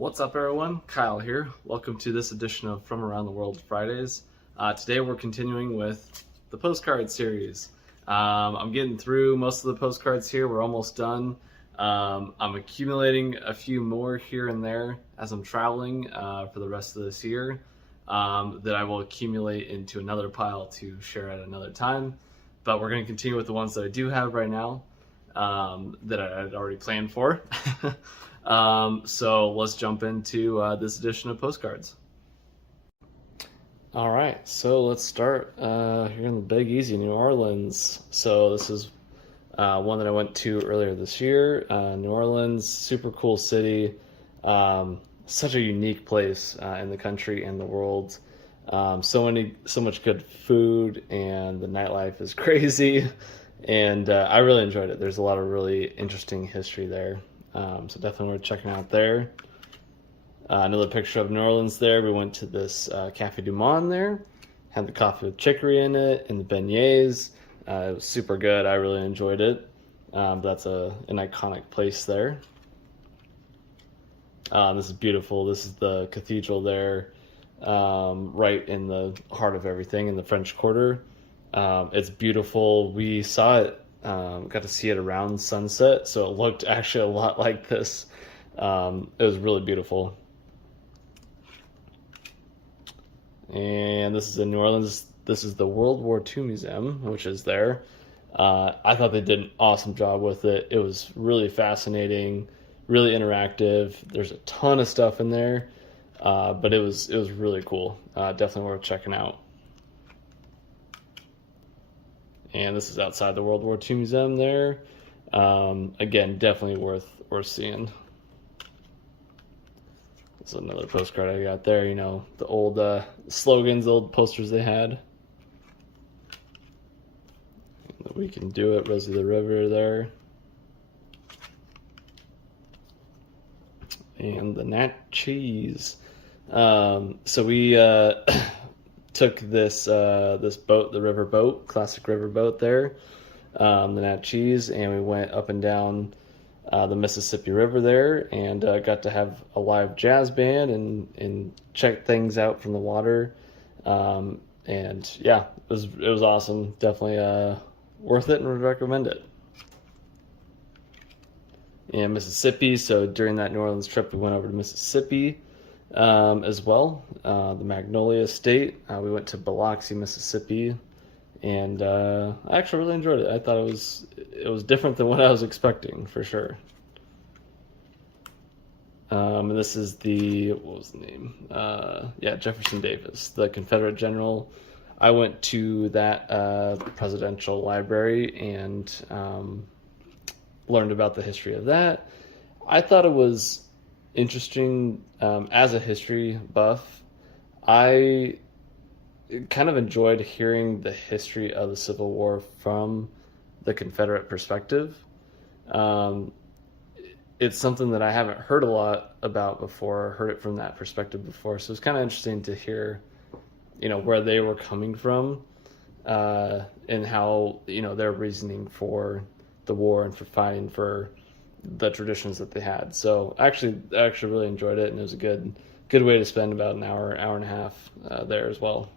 What's up, everyone? Kyle here. Welcome to this edition of From Around the World Fridays. Today we're continuing with the postcard series. I'm getting through most of the postcards here. We're almost done. I'm accumulating a few more here and there as I'm traveling for the rest of this year that I will accumulate into another pile to share at another time. But we're going to continue with the ones that I do have right now that I had already planned for. So let's jump into this edition of Postcards. All right, so let's start here in the Big Easy, New Orleans. So this is one that I went to earlier this year. New Orleans, super cool city, such a unique place in the country and the world. So much good food, and the nightlife is crazy, and I really enjoyed it. There's a lot of really interesting history there. So definitely worth checking out there. Another picture of New Orleans there. We went to this Cafe Du Monde there. Had the coffee with chicory in it and the beignets. It was super good. I really enjoyed it. That's an iconic place there. This is beautiful. This is the cathedral there, right in the heart of everything in the French Quarter. It's beautiful. We saw it. Got to see it around sunset, so it looked actually a lot like this. It was really beautiful. And this is in New Orleans. This is the World War II Museum, which is there. I thought they did an awesome job with it. It was really fascinating, really interactive. There's a ton of stuff in there, but it was really cool. Definitely worth checking out. And this is outside the World War II Museum there. Again, definitely worth seeing. This is another postcard I got there. You know, the old slogans, the old posters they had. We Can Do It, Rosie the River there. And the Nat Cheese. So we took this boat, the river boat, classic river boat there, the Nat Cheese, and we went up and down the Mississippi River there, and got to have a live jazz band and check things out from the water, and yeah, it was awesome. Definitely worth it, and would recommend it. And Mississippi, so during that New Orleans trip, we went over to Mississippi as well, the Magnolia State. We went to Biloxi, Mississippi, and I actually really enjoyed it. I thought it was different than what I was expecting, for sure. And this is what was the name? Jefferson Davis, the Confederate general. I went to that presidential library and learned about the history of that. I thought it was interesting. As a history buff, I kind of enjoyed hearing the history of the Civil War from the Confederate perspective. It's something that I haven't heard a lot about before, heard it from that perspective before, so it's kind of interesting to hear, where they were coming from, and how, their reasoning for the war and for fighting for the traditions that they had. So I actually really enjoyed it, and it was a good way to spend about an hour and a half there as well.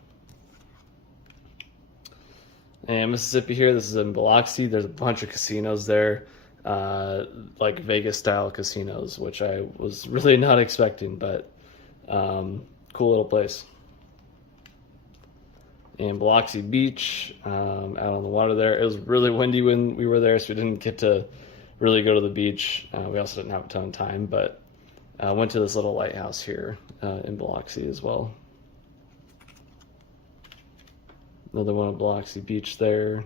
And Mississippi here, this is in Biloxi. There's a bunch of casinos there, like Vegas style casinos, which I was really not expecting, but cool little place. And Biloxi Beach, out on the water there. It was really windy when we were there, so we didn't get to really go to the beach. We also didn't have a ton of time, but went to this little lighthouse here in Biloxi as well. Another one at Biloxi Beach there.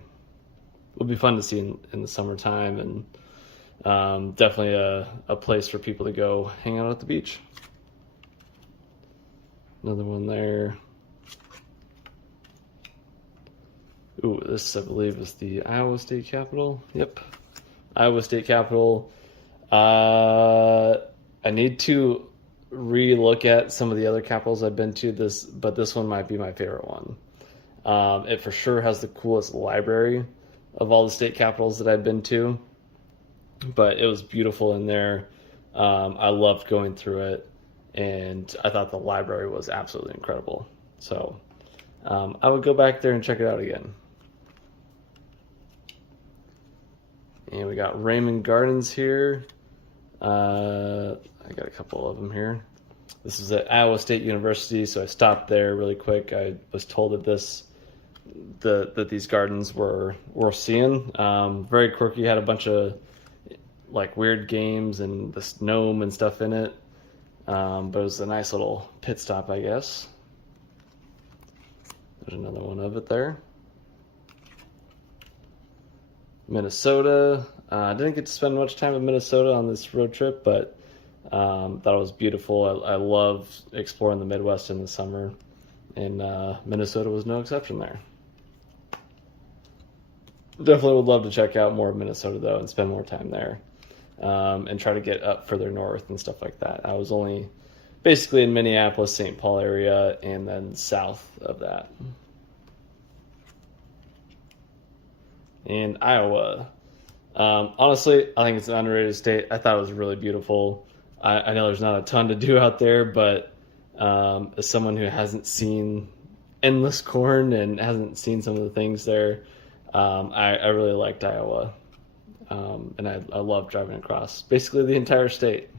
It'll be fun to see in the summertime, and definitely a place for people to go hang out at the beach. Another one there. Ooh, this I believe is the Iowa State Capitol. Yep, Iowa State Capitol. I need to re-look at some of the other capitals I've been to, but this one might be my favorite one. It for sure has the coolest library of all the state capitals that I've been to, but it was beautiful in there. I loved going through it. and I thought the library was absolutely incredible. So I would go back there and check it out again. And we got Raymond Gardens here. I got a couple of them here. This is at Iowa State University, so I stopped there really quick. I was told that these gardens were worth seeing. Very quirky, had a bunch of like weird games and this gnome and stuff in it. But it was a nice little pit stop, I guess. There's another one of it there. Minnesota. I didn't get to spend much time in Minnesota on this road trip, but thought it was beautiful. I love exploring the Midwest in the summer, and Minnesota was no exception there. Definitely would love to check out more of Minnesota, though, and spend more time there, and try to get up further north and stuff like that. I was only basically in Minneapolis, St. Paul area, and then south of that. And Iowa. Honestly, I think it's an underrated state. I thought it was really beautiful. I know there's not a ton to do out there, but as someone who hasn't seen endless corn and hasn't seen some of the things there, I really liked Iowa. And I love driving across basically the entire state.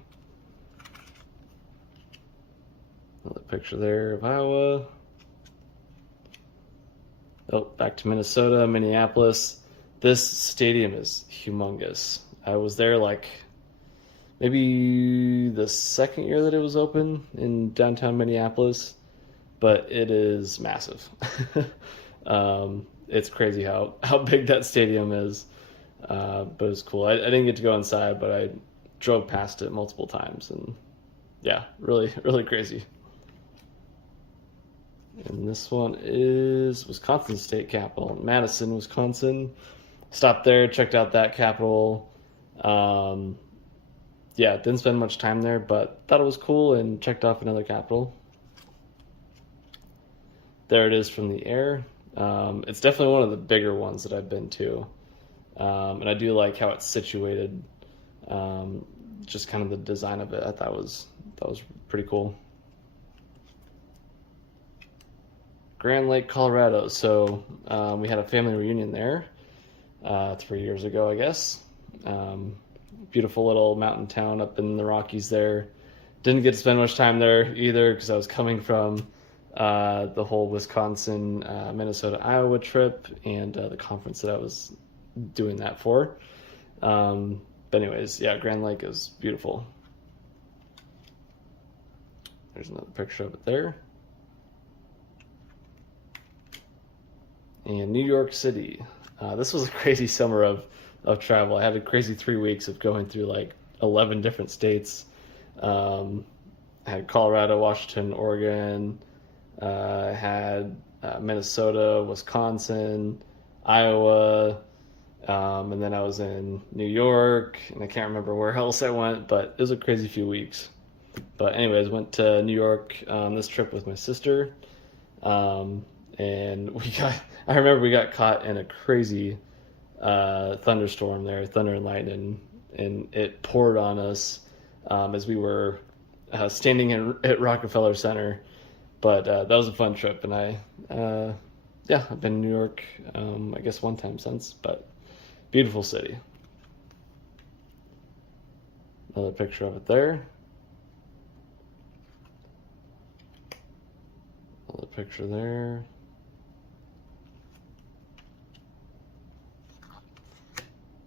Another picture there of Iowa. Oh, back to Minnesota, Minneapolis. This stadium is humongous. I was there like maybe the second year that it was open in downtown Minneapolis, but it is massive. It's crazy how big that stadium is, but it's cool. I didn't get to go inside, but I drove past it multiple times, and yeah, really, really crazy. And this one is Wisconsin State Capitol, Madison, Wisconsin. Stopped there, checked out that Capitol. Yeah, didn't spend much time there, but thought it was cool and checked off another Capitol. There it is from the air. It's definitely one of the bigger ones that I've been to. And I do like how it's situated. Just kind of the design of it, I thought was pretty cool. Grand Lake, Colorado. So we had a family reunion there 3 years ago, I guess. Beautiful little mountain town up in the Rockies there. Didn't get to spend much time there either because I was coming from the whole Wisconsin, Minnesota, Iowa trip and the conference that I was doing that for. But anyways, yeah, Grand Lake is beautiful. There's another picture of it there. And New York City. This was a crazy summer of travel. I had a crazy 3 weeks of going through like 11 different states. I had Colorado, Washington, Oregon. I had Minnesota, Wisconsin, Iowa, and then I was in New York, and I can't remember where else I went, but it was a crazy few weeks. But anyways, went to New York this trip with my sister. And I remember we got caught in a crazy thunderstorm there, thunder and lightning, and it poured on us as we were standing at Rockefeller Center. But that was a fun trip, and I've been in New York, I guess one time since, but beautiful city. Another picture of it there. Another picture there.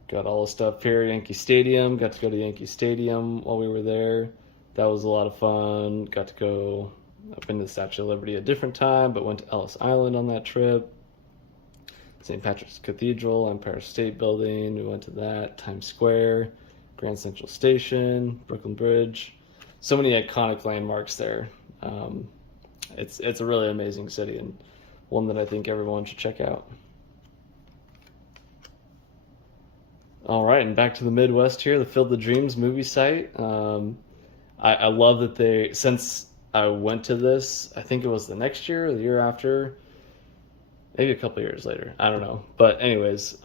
Got all the stuff here, Yankee Stadium. Got to go to Yankee Stadium while we were there. That was a lot of fun. Got to go up into the Statue of Liberty a different time, but went to Ellis Island on that trip. St. Patrick's Cathedral, Empire State Building. We went to that. Times Square, Grand Central Station, Brooklyn Bridge. So many iconic landmarks there. It's a really amazing city and one that I think everyone should check out. All right, and back to the Midwest here, the Field of Dreams movie site. I love that since I went to this, I think it was the next year or the year after, maybe a couple years later, I don't know. But anyways,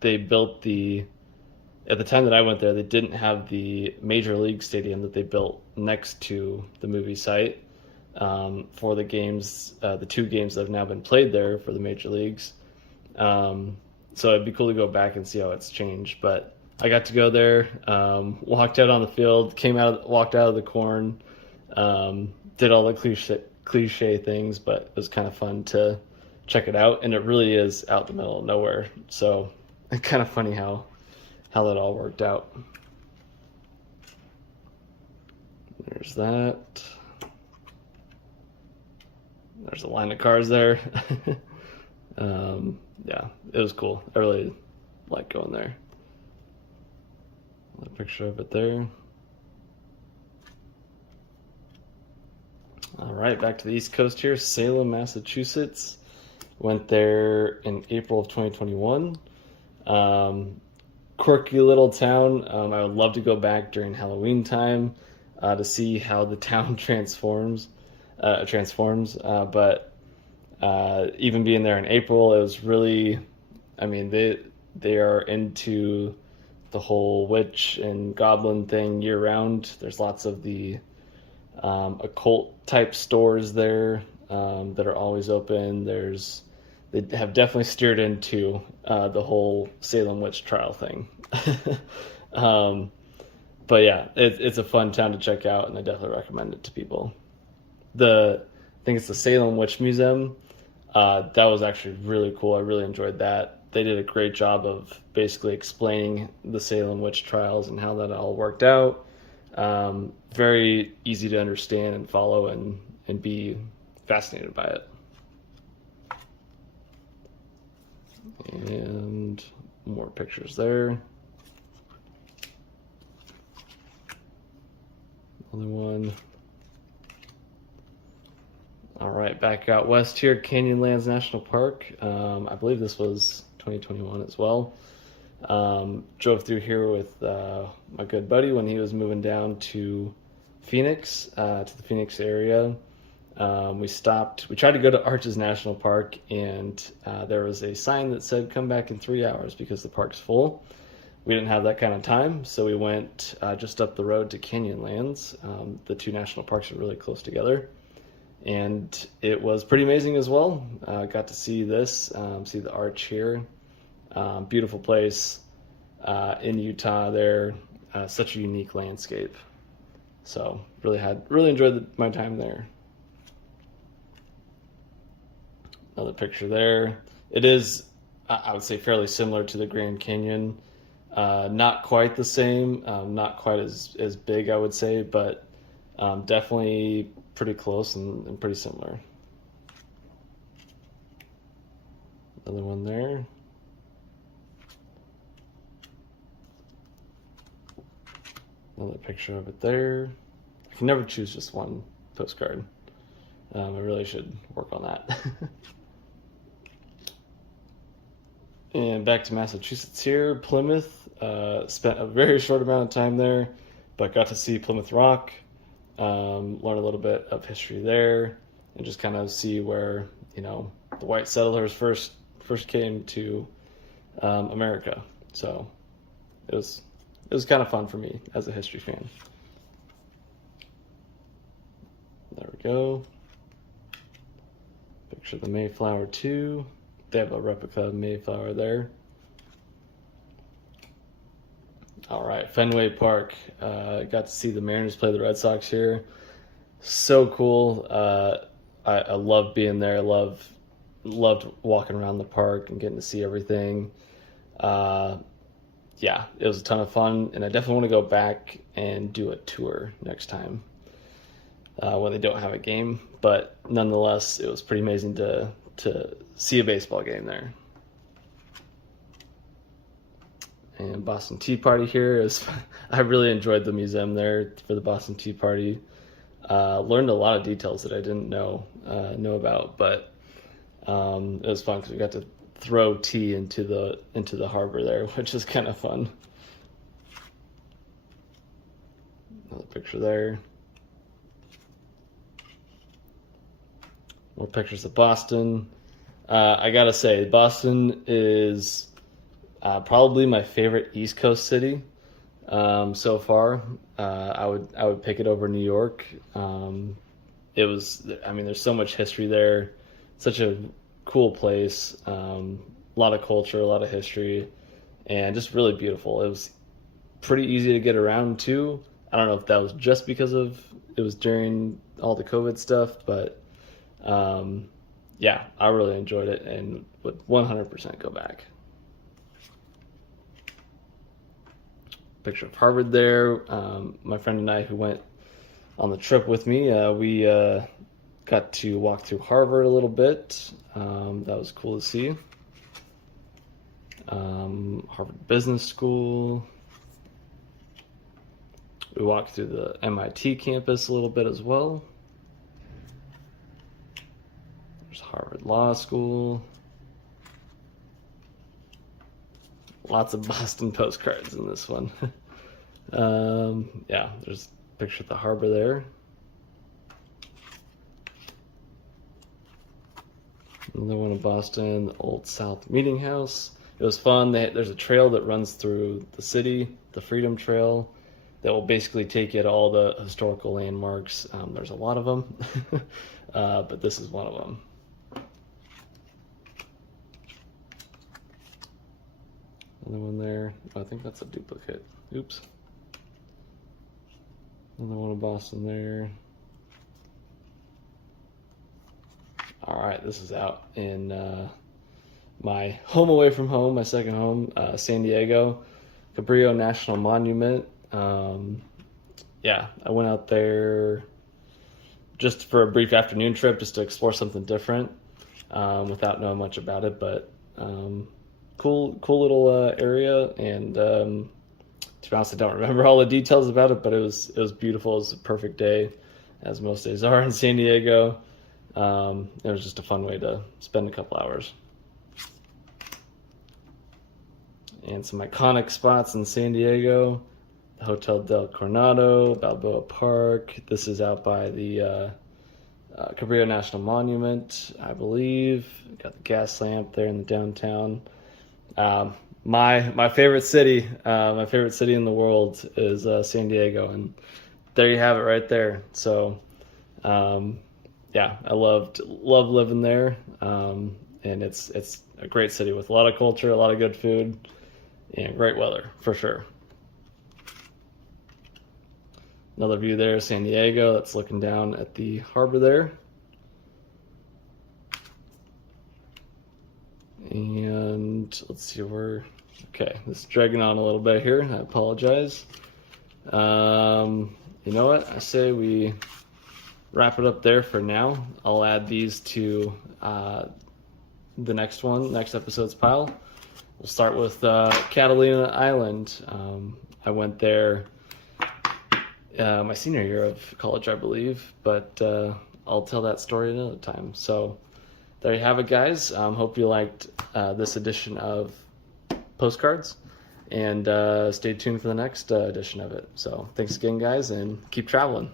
they built the at the time that I went there, they didn't have the Major League Stadium that they built next to the movie site for the games, the two games that have now been played there for the major leagues. So it'd be cool to go back and see how it's changed. But I got to go there, walked out on the field, walked out of the corn, did all the cliche things, but it was kind of fun to check it out. And it really is out in the middle of nowhere. So it's kind of funny how that all worked out. There's that. There's a line of cars there. Yeah, it was cool. I really like going there. A picture of it there. All right, back to the East Coast here. Salem, Massachusetts. Went there in April of 2021. Quirky little town. I would love to go back during Halloween time to see how the town transforms. But even being there in April, it was really, I mean, they are into the whole witch and goblin thing year round. There's lots of the occult type stores there that are always open. They have definitely steered into the whole Salem witch trial thing. But yeah, it's a fun town to check out, and I definitely recommend it to people. I think it's the Salem Witch Museum. That was actually really cool. I really enjoyed that. They did a great job of basically explaining the Salem witch trials and how that all worked out. Very easy to understand and follow and be fascinated by it. And more pictures there. Another one. All right, back out west here, Canyonlands National Park. I believe this was 2021 as well. Drove through here with my good buddy when he was moving down to Phoenix, to the Phoenix area. We tried to go to Arches National Park, and there was a sign that said, come back in 3 hours because the park's full. We didn't have that kind of time, so we went just up the road to Canyonlands. The two national parks are really close together, and it was pretty amazing as well. Got to see this, see the arch here. Beautiful place in Utah there. Such a unique landscape. So really enjoyed my time there. Another picture there. It is, I would say, fairly similar to the Grand Canyon. Not quite the same, not quite as big, I would say, but definitely pretty close and pretty similar. Another one there. Another picture of it there. I can never choose just one postcard. I really should work on that. And back to Massachusetts here, Plymouth. Spent a very short amount of time there, but got to see Plymouth Rock, learn a little bit of history there, and just kind of see where, the white settlers first came to America. So it was kind of fun for me as a history fan. There we go. Picture of the Mayflower too. They have a replica of Mayflower there. All right, Fenway Park. Got to see the Mariners play the Red Sox here. So cool. I loved being there. Loved walking around the park and getting to see everything. Yeah, it was a ton of fun, and I definitely want to go back and do a tour next time when they don't have a game. But nonetheless, it was pretty amazing to see a baseball game there. And Boston Tea Party here is, I really enjoyed the museum there for the Boston Tea Party. Learned a lot of details that I didn't know about, but it was fun because we got to throw tea into the harbor there, which is kind of fun. Another picture there. More pictures of Boston. I gotta say, Boston is Probably my favorite East Coast city so far. I would pick it over New York. I mean, there's so much history there. Such a cool place. A lot of culture, a lot of history, and just really beautiful. It was pretty easy to get around too. I don't know if that was just because of it was during all the COVID stuff, but yeah, I really enjoyed it and would 100% go back. Picture of Harvard there. My friend and I, who went on the trip with me, we got to walk through Harvard a little bit. That was cool to see. Harvard Business School. We walked through the MIT campus a little bit as well. There's Harvard Law School. Lots of Boston postcards in this one. Yeah, there's a picture of the harbor there. Another one in Boston, the Old South Meeting House. It was fun. There's a trail that runs through the city, the Freedom Trail, that will basically take you to all the historical landmarks. There's a lot of them, but this is one of them. Another one there. Oh, I think that's a duplicate. Oops. Another one in Boston there. All right, this is out in my home away from home, my second home, San Diego, Cabrillo National Monument. Yeah, I went out there just for a brief afternoon trip, just to explore something different, without knowing much about it. But cool little area, and to be honest, I don't remember all the details about it, but it was beautiful. It was a perfect day, as most days are in San Diego. It was just a fun way to spend a couple hours. And some iconic spots in San Diego: the Hotel del Coronado, Balboa Park. This is out by the Cabrillo National Monument, I believe. Got the gas lamp there in the downtown. My favorite city, in the world is San Diego, and there you have it right there. So, yeah, I love living there, and it's a great city with a lot of culture, a lot of good food, and great weather for sure. Another view there, San Diego. That's looking down at the harbor there. And let's see okay, this is dragging on a little bit here. I apologize. You know what? I say we wrap it up there for now. I'll add these to the next episode's pile. We'll start with Catalina Island. I went there my senior year of college, I believe, but I'll tell that story another time. So there you have it, guys. Hope you liked this edition of Postcards, and stay tuned for the next edition of it. So thanks again, guys, and keep traveling.